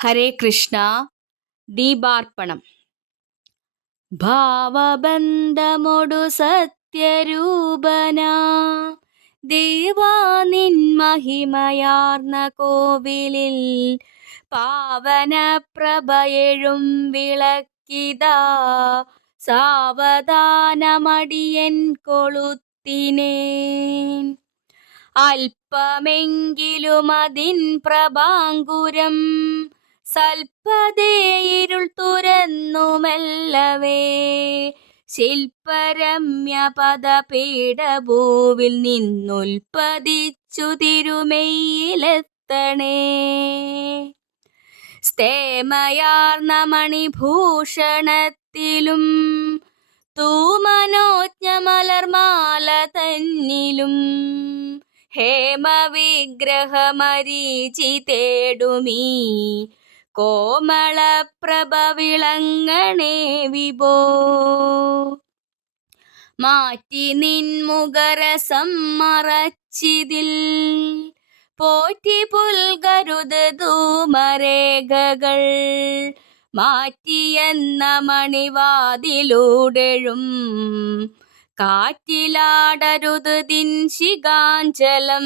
ഹരേ കൃഷ്ണ. ദീപാർപ്പണം. ഭാവബന്ധമൊടു സത്യരൂപന ദേവാ നിൻ മഹിമയാർന്ന കോവിലിൽ പാവന പ്രഭയെഴും വിളക്കിതാ സാവധാനമടിയൻ കൊളുത്തിനേൻ. അല്പമെങ്കിലും അതിൻ പ്രഭാങ്കുരം സൽപ്പതേ ഇരുൾ തുരന്നുമെല്ലവേ ശില്പരമ്യ പദപീഠഭൂവിൽ നിന്നുൽപ്പതിച്ചു തിരുമെയ്യിലെത്തണേ. സ്തേമയാർന്ന മണിഭൂഷണത്തിലും തൂമനോജ്ഞ മലർമാല തന്നിലും ഹേമവിഗ്രഹമരീചി തേടുമീ കോമളപ്രഭ വിളങ്ങണേ വിഭോ. മാറ്റി നിൻമുഖരസം മറച്ചിതിൽ പോറ്റി പുൽകരുത് ധൂമരേഖകൾ മാറ്റിയെന്ന മണിവാതിലൂടെഴും കാറ്റിലാടരുത് ദിൻ ശിഖാഞ്ചലം.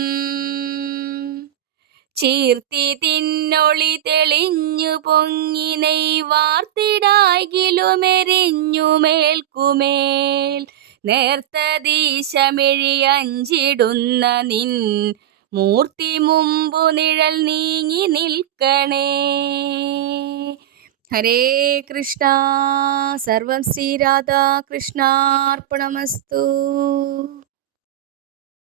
ചീർത്തി തിന്നൊളി തെളിഞ്ഞു പൊങ്ങി നെയ്വാർത്തിടായിലുമെരിഞ്ഞുമേൽക്കുമേൽ നേർത്ത ദിശമിഴിയഞ്ചിടുന്ന നിൻ മൂർത്തി മുമ്പു നിഴൽ നീങ്ങി നിൽക്കണേ. ഹരേ കൃഷ്ണ. സർവം ശ്രീ രാധാ കൃഷ്ണാർപ്പണമസ്തു.